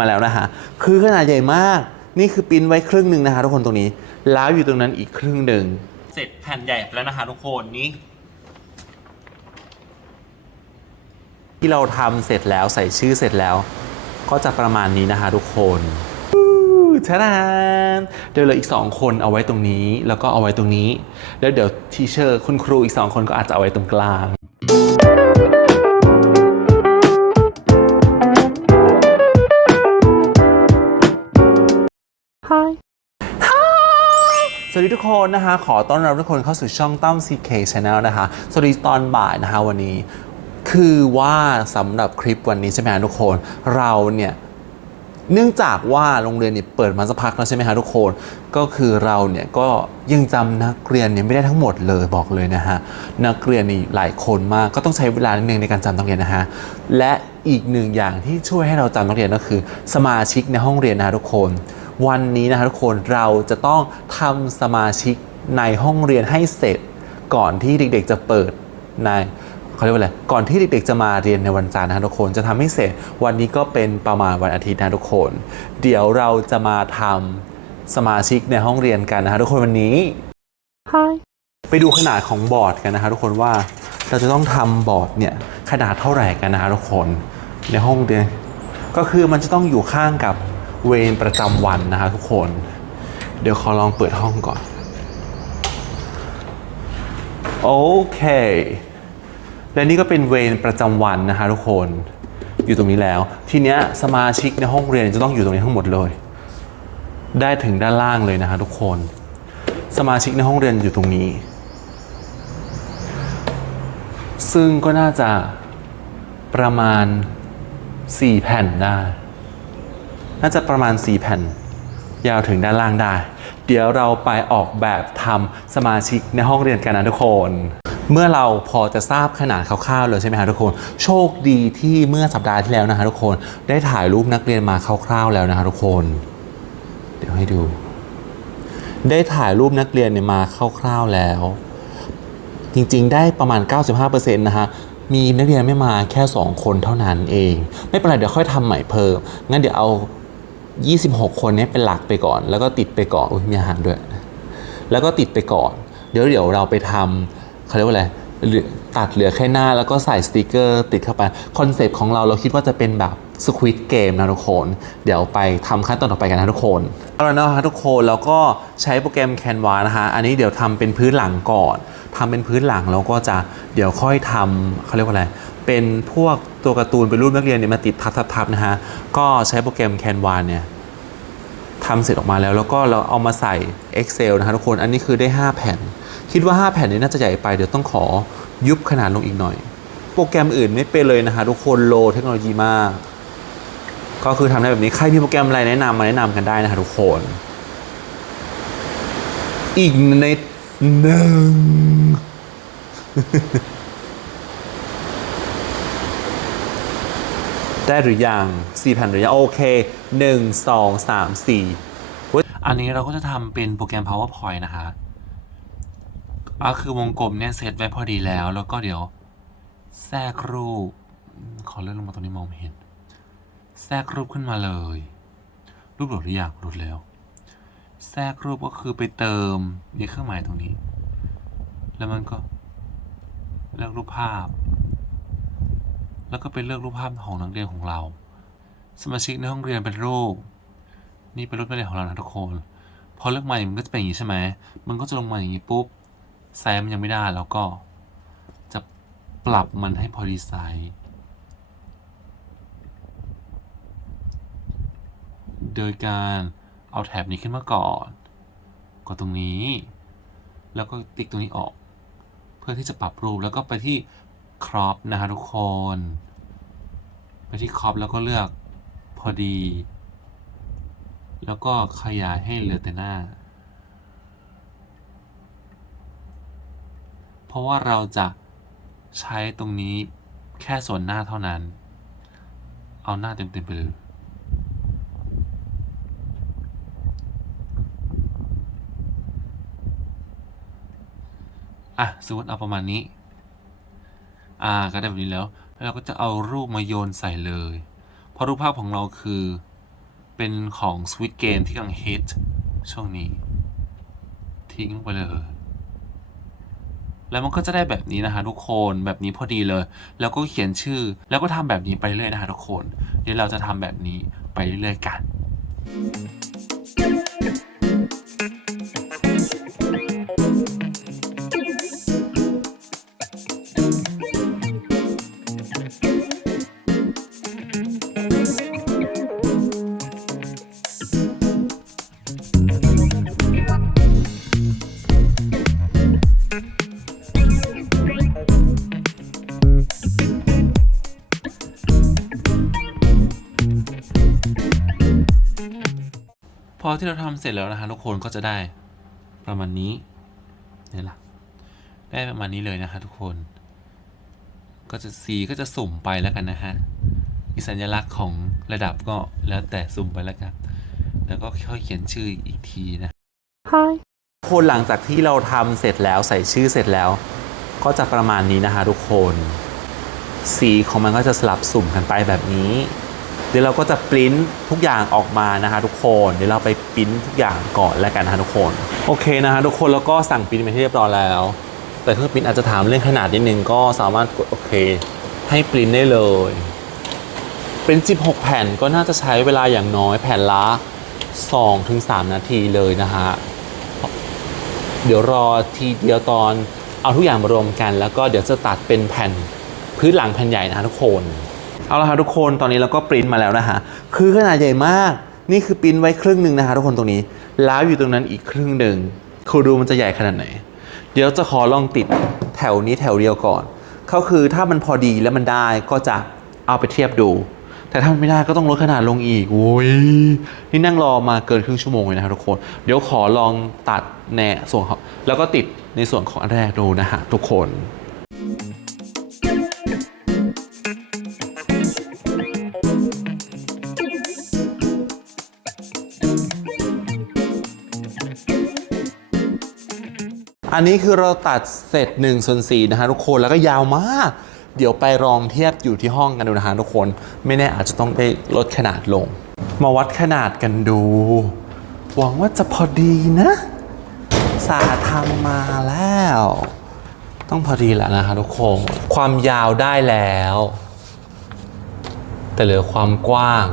มาแล้วนะฮะคือขนาดใหญ่มาก นี่คือปริ้นไว้ครึ่งหนึ่งนะคะทุกคนตรงนี้ แล้วอยู่ตรงนั้นอีกครึ่งหนึ่งเสร็จแผ่นใหญ่ไปแล้วนะคะทุกคนนี่ที่เราทำเสร็จแล้วใส่ชื่อเสร็จแล้ว ก็จะประมาณนี้นะคะทุกคนชาดานเดี๋ยวเหลืออีก 2 คนเอาไว้ตรงนี้ แล้วก็เอาไว้ตรงนี้ แล้วเดี๋ยวทีเชอร์คุณครูอีก 2 คนก็อาจจะเอาไว้ตรงกลาง ทุกคนนะคะ ขอต้อนรับทุกคนเข้าสู่ช่องตั้ม CK Channel นะคะ สวัสดีตอนบ่ายนะคะวันนี้ คือว่าสำหรับคลิปวันนี้ใช่ไหมทุกคน เราเนี่ยเนื่องจากว่าโรงเรียนเนี่ยเปิดมาสักพักแล้วใช่ไหมคะทุกคน ก็คือเราเนี่ยก็ยังจำนักเรียนเนี่ยไม่ได้ทั้งหมดเลยบอกเลยนะฮะนักเรียนนี่หลายคนมากก็ต้องใช้เวลานิดนึงในการจำนักเรียนนะฮะและอีกหนึ่งอย่างที่ช่วยให้เราจำนักเรียนก็คือ สมาชิกในห้องเรียนนะะทุกคนวันนี้นะฮะทุกคนเราจะต้องทำสมาชิกในห้องเรียนให้เสร็จ ก่อนที่เด็กๆจะเปิดในเขาเรียกว่าอะไร ก่อนที่เด็กๆจะมาเรียนในวันจันทร์นะทุกคน จะทำให้เสร็จ วันนี้ก็เป็นประมาณวันอาทิตย์นะทุกคน เดี๋ยวเราจะมาทำสมาชิกในห้องเรียนกันนะฮะทุกคนวันนี้ไปดูขนาดของบอร์ดกันนะคะทุกคนว่าเราจะต้องทำบอร์ดเนี่ยขนาดเท่าไหร่กันนะคะทุกคนในห้องเรียน ก็คือมันจะต้องอยู่ข้างกับ เวรประจำวันนะคะทุกคน เดี๋ยวขอลองเปิดห้องก่อน โอเค และนี่ก็เป็นเวรประจำวันนะคะทุกคน อยู่ตรงนี้แล้ว ทีเนี้ยสมาชิกในห้องเรียนจะต้องอยู่ตรงนี้ทั้งหมดเลย ได้ถึงด้านล่างเลยนะคะทุกคน สมาชิกในห้องเรียนอยู่ตรงนี้ ซึ่งก็น่าจะประมาณ 4 แผ่นได้ น่าจะประมาณ 4 แผ่น ยาวถึงด้านล่างได้ เดี๋ยวเราไปออกแบบทำสมาชิกในห้องเรียนกันนะทุกคน เมื่อเราพอจะทราบขนาดคร่าวๆเลยใช่ไหมคะทุกคน โชคดีที่เมื่อสัปดาห์ที่แล้วนะคะทุกคน ได้ถ่ายรูปนักเรียนมาคร่าวๆแล้วนะคะทุกคน เดี๋ยวให้ดู ได้ถ่ายรูปนักเรียนเนี่ยมาคร่าวๆแล้ว จริงๆ ได้ประมาณ 95%นะฮะมีนักเรียนไม่มาแค่ 2 คนเท่านั้นเอง ไม่เป็นไรเดี๋ยวค่อยทำใหม่เพิ่มงั้นเดี๋ยวเอา 26 คนนี้เป็นหลักไปก่อน แล้วก็ติดไปก่อนอุ้ยมีอาหารด้วย แล้วก็ติดไปก่อน เดี๋ยวเดี๋ยวเราไปทำเขาเรียกว่าอะไรตัดเหลือแค่หน้าแล้วก็ใส่สติกเกอร์ติดเข้าไป คอนเซปต์ของเราเราคิดว่าจะเป็นแบบสควิตเกมนะทุกคน เดี๋ยวไปทำขั้นตอนต่อไปกันนะทุกคนเอาละเนาะทุกคนเราก็ใช้โปรแกรม Canva นะคะ อันนี้เดี๋ยวทำเป็นพื้นหลังก่อนทำเป็นพื้นหลังแล้วก็จะเดี๋ยวค่อยทำเขาเรียกว่าอะไร เป็นพวกตัวการ์ตูนเป็นรูปนักเรียนเนี่ยมาติดทับๆนะฮะ ก็ใช้โปรแกรม Canva เนี่ยทำเสร็จออกมาแล้วแล้วก็เราเอามาใส่ Excel นะคะทุกคน อันนี้คือได้ 5 แผ่น คิดว่า 5 แผ่นนี้น่าจะใหญ่ไป เดี๋ยวต้องขอยุบขนาดลงอีกหน่อย โปรแกรมอื่นไม่เป็นเลยนะคะทุกคนโลเทคโนโลยีมาก ก็คือทำได้แบบนี้ ใครมีโปรแกรมอะไรแนะนำมาแนะนำกันได้นะคะทุกคน อีกนิดหนึ่ง ได้หรือยัง4แผ่นหรือยัง โอเค1 2 3 4เว้ยอันนี้เราก็จะทำเป็นโปรแกรม PowerPoint นะคะก็คือวงกลมเนี่ยเซตไว้พอดีแล้ว แล้วก็เดี๋ยวแทรกรูป ขอเลื่อนลงมาตรงนี้มองไม่เห็น แทรกรูปขึ้นมาเลย รูปหลดหรือยังหลดแล้ว แทรกรูปก็คือไปเติมมีเครื่องหมายตรงนี้ แล้วมันก็เลือกรูปภาพ แล้วก็ไปเลือกรูปภาพของนักเรียนของเรา สมาชิกในห้องเรียนเป็นรูป นี่เป็นรูปนักเรียนของเรานะทุกคน พอเลือกมามันก็จะเป็นอย่างนี้ใช่ไหมมันก็จะลงมาอย่างนี้ปุ๊บไซส์มันยังไม่ได้แล้วก็ จะปรับมันให้พอดีไซส์โดยการเอาแถบนี้ขึ้นมาก่อนกดตรงนี้ แล้วก็ติ๊กตรงนี้ออก เพื่อที่จะปรับรูปแล้วก็ไปที่ crop นะฮะทุกคน ไปที่ crop แล้วก็เลือกพอดี แล้วก็ขยายให้เหลือแต่หน้า เพราะว่าเราจะใช้ตรงนี้แค่ส่วนหน้าเท่านั้น เอาหน้าเต็มๆไปเลยอะสมมติเอาประมาณนี้ อ่า ก็ได้แบบนี้แล้ว แล้วเราก็จะเอารูปมาโยนใส่เลย เพราะรูปภาพของเราคือเป็นของ Squid Game ที่กำลังฮิตช่วงนี้ ทิ้งไปเลย แล้วมันก็จะได้แบบนี้นะคะทุกคนแบบนี้พอดีเลย แล้วก็เขียนชื่อแล้วก็ทำแบบนี้ไปเรื่อยนะคะทุกคนเดี๋ยวเราจะทำแบบนี้ไปเรื่อยๆกัน พอที่เราทำเสร็จแล้วนะคะทุกคนก็จะได้ประมาณนี้นี่แหละได้ประมาณนี้เลยนะคะทุกคน ก็จะสีก็จะสุ่มไปแล้วกันนะฮะมีสัญลักษณ์ของระดับก็แล้วแต่สุ่มไปแล้วกันแล้วก็ค่อยเขียนชื่ออีกทีนะ Hi. คนหลังจากที่เราทำเสร็จแล้วใส่ชื่อเสร็จแล้ว ก็จะประมาณนี้นะคะทุกคน สีของมันก็จะสลับสุ่มกันไปแบบนี้ เดี๋ยวเราก็จะปริ้นทุกอย่างออกมานะคะทุกคน เดี๋ยวเราไปปริ้นทุกอย่างก่อนแล้วกันนะคะทุกคน โอเคนะคะทุกคนแล้วก็สั่งปริ้นไปที่เรียบร้อยแล้ว แต่เครื่องปริ้นอาจจะถามเรื่องขนาดนิดนึงก็สามารถกดโอเค ให้ปริ้นได้เลย เป็น 16 แผ่นก็น่าจะใช้เวลาอย่างน้อยแผ่นละ 2-3 นาทีเลยนะฮะเดี๋ยวรอทีเดียวตอนเอาทุกอย่างมารวมกัน แล้วก็เดี๋ยวจะตัดเป็นแผ่นพื้นหลังแผ่นใหญ่นะฮะทุกคน เอาละครับทุกคนตอนนี้เราก็ปริ้นมาแล้วนะฮะคือขนาดใหญ่มากนี่คือปริ้นไว้ครึ่งหนึ่งนะฮะทุกคนตรงนี้ แล้วอยู่ตรงนั้นอีกครึ่งหนึ่งคุณดูมันจะใหญ่ขนาดไหน เดี๋ยวจะขอลองติดแถวนี้แถวเดียวก่อนเขาคือถ้ามันพอดีแล้วมันได้ก็จะเอาไปเทียบดู แต่ถ้ามันไม่ได้ก็ต้องลดขนาดลงอีกโอ้ยนี่นั่งรอมาเกินครึ่งชั่วโมงเลยนะครับทุกคน เดี๋ยวขอลองตัดแหนส่วนของแล้วก็ติดในส่วนของอันแรกดูนะฮะทุกคน อันนี้คือเราตัดเสร็จ1ส่วน4นะฮะทุกคนแล้วก็ยาวมาก เดี๋ยวไปลองเทียบอยู่ที่ห้องกันดูนะฮะทุกคน ไม่แน่อาจจะต้องได้ลดขนาดลง มาวัดขนาดกันดู หวังว่าจะพอดีนะ สาทำมาแล้ว ต้องพอดีแล้วนะคะทุกคน ความยาวได้แล้ว แต่เหลือความกว้าง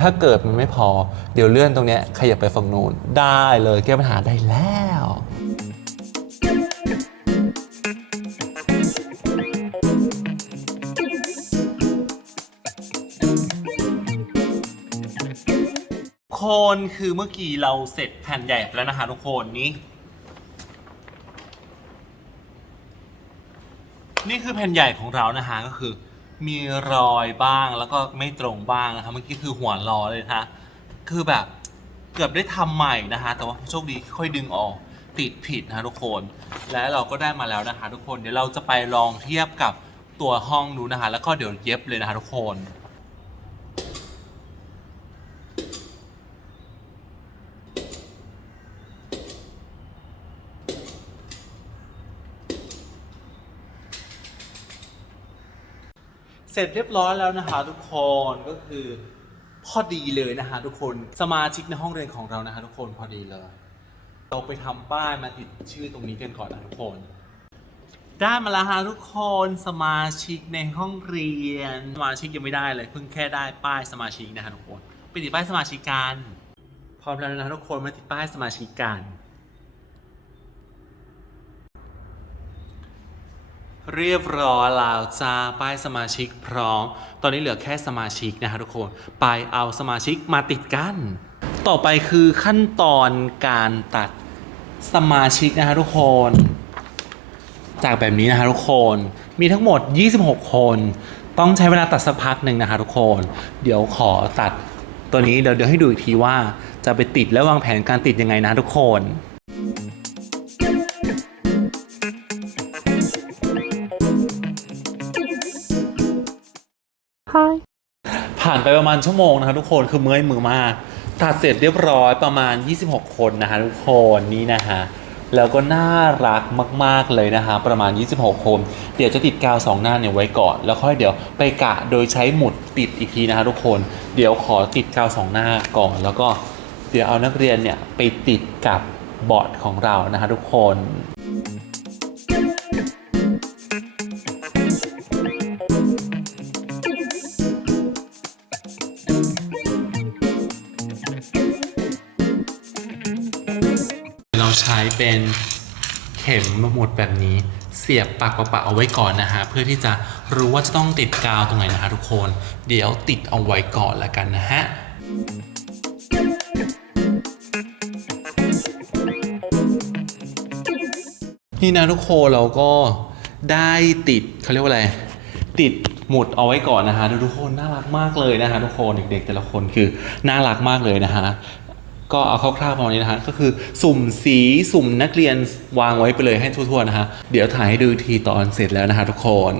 ถ้าเกิดมันไม่พอ เดี๋ยวเลื่อนตรงเนี้ยขยับไปฝั่งนู้นได้เลยแก้ปัญหาได้แล้ว คนคือเมื่อกี้เราเสร็จแผ่นใหญ่ไปแล้วนะคะทุกคนนี่นี่คือแผ่นใหญ่ของเรานะฮะก็คือ มีรอยบ้างแล้วก็ไม่ตรงบ้างนะครับเมื่อกี้คือหัวรอเลยนะคือแบบเกือบได้ทำใหม่นะฮะแต่ว่าโชคดีค่อยดึงออกติดผิดนะะทุกคน และเราก็ได้มาแล้วนะคะ ทุกคนเดี๋ยวเราจะไปลองเทียบกับตัวห้องดูนะคะ แล้วก็เดี๋ยวเย็บเลยนะคะทุกคน เสร็จเรียบร้อยแล้วนะคะทุกคนก็คือพอดีเลยนะคะทุกคนสมาชิกในห้องเรียนของเรานะคะทุกคนพอดีเลย เราไปทำป้ายมาติดชื่อตรงนี้กันก่อนนะทุกคน ได้มาแล้วฮะทุกคนสมาชิกในห้องเรียน สมาชิกยังไม่ได้เลยเพิ่งแค่ได้ป้ายสมาชิกนะฮะทุกคนไปติดป้ายสมาชิกกันพร้อมแล้วนะทุกคนมาติดป้ายสมาชิกกัน เรียบร้อยแล้วจ้าป้ายสมาชิกพร้อม ตอนนี้เหลือแค่สมาชิกนะฮะทุกคน ไปเอาสมาชิกมาติดกัน ต่อไปคือขั้นตอนการตัดสมาชิกนะฮะทุกคน จากแบบนี้นะฮะทุกคน มีทั้งหมด 26 คน ต้องใช้เวลาตัดสักพักหนึ่งนะคะทุกคน เดี๋ยวขอตัดตัวนี้เดี๋ยวเดี๋ยวให้ดูอีกทีว่าจะไปติดและวางแผนการติดยังไงนะทุกคน Hi. ผ่านไปประมาณชั่วโมงนะครับทุกคนคือเมื่อยมือมาก ตัดเสร็จเรียบร้อยประมาณ 26 คนนะคะทุกคนนี่นะฮะแล้วก็น่ารักมาก ๆ เลยนะฮะประมาณ 26 คน เดี๋ยวจะติดกาวสองหน้าเนี่ยไว้ก่อน แล้วค่อยเดี๋ยวไปกะโดยใช้หมุดติดอีกทีนะฮะทุกคน เดี๋ยวขอติดกาวสองหน้าก่อน แล้วก็เดี๋ยวเอานักเรียนเนี่ยไปติดกับบอร์ดของเรานะฮะทุกคน เป็นเข็มหมุดแบบนี้ เสียบปากกระปะเอาไว้ก่อนนะฮะเพื่อที่จะรู้ว่าจะต้องติดกาวตรงไหนนะฮะทุกคน เดี๋ยวติดเอาไว้ก่อนละกันนะฮะนี่นะทุกคนเราก็ได้ติดเขาเรียกว่าอะไร ติดหมุดเอาไว้ก่อนนะฮะดูทุกคนน่ารักมากเลยนะฮะทุกคนเด็กๆแต่ละคนคือน่ารักมากเลยนะฮะ ก็เอาคร่าวๆประมาณนี้นะฮะก็คือสุ่มสีสุ่มนักเรียนวางไว้ไปเลยให้ทั่วๆนะฮะเดี๋ยวถ่ายให้ดูทีตอนเสร็จแล้วนะฮะทุกคน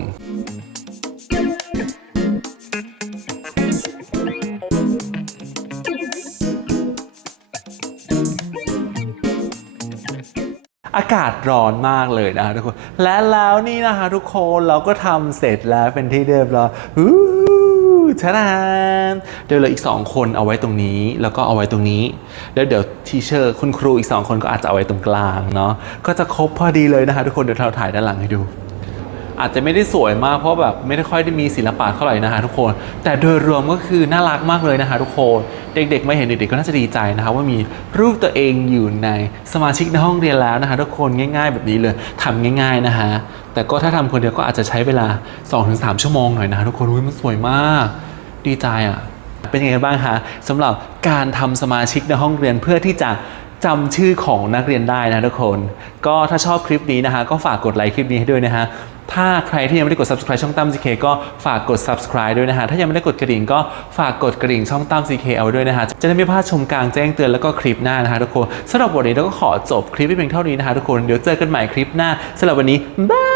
อากาศร้อนมากเลยนะฮะทุกคน และแล้วนี่นะคะทุกคนเราก็ทำเสร็จแล้วเป็นที่เรียบร้อยอู้ ชนะเดี๋ยวเหลืออีก 2 คนเอาไว้ตรงนี้ แล้วก็เอาไว้ตรงนี้ แล้วเดี๋ยวทีเชอร์คุณครูอีก 2 คนก็อาจจะเอาไว้ตรงกลางเนาะก็จะครบพอดีเลยนะคะทุกคนเดี๋ยวเราถ่ายด้านหลังให้ดู อาจจะไม่ได้สวยมากเพราะแบบไม่ได้ค่อยได้มีศิลปะเท่าไหร่นะคะทุกคน แต่โดยรวมก็คือน่ารักมากเลยนะคะทุกคน เด็กๆม่เห็นเด็กๆก็น่าจะดีใจนะคะว่ามีรูปตัวเองอยู่ในสมาชิกในห้องเรียนแล้วนะคะทุกคนง่าย ๆ แบบนี้เลยทำง่าย ๆนะคะแต่ก็ถ้าทำคนเดียวก็อาจจะใช้เวลา 2-3 ชั่วโมงหน่อยนะคะทุกคนอุ๊ยมันสวยมาก ดีใจอะเป็นยังไงบ้างคะสำหรับการทำสมาชิกในห้องเรียนเพื่อที่จะจำชื่อของนักเรียนได้นะทุกคน ก็ถ้าชอบคลิปนี้นะคะ ก็ฝากกดไลค์คลิปนี้ให้ด้วยนะฮะ ถ้าใครที่ยังไม่ได้กด subscribe ช่องตั้ม CK ก็ฝากกด subscribe ด้วยนะฮะ ถ้ายังไม่ได้กดกระดิ่งก็ฝากกดกระดิ่งช่องตั้ม CK เอาไว้ด้วยนะฮะ จะได้ไม่พลาดชมกลางแจ้งเตือนแล้วก็คลิปหน้านะฮะทุกคนสำหรับวันนี้เราก็ขอจบคลิปไปเพียงเท่านี้นะฮะทุกคน เดี๋ยวเจอกันใหม่คลิปหน้าสำหรับวันนี้บาย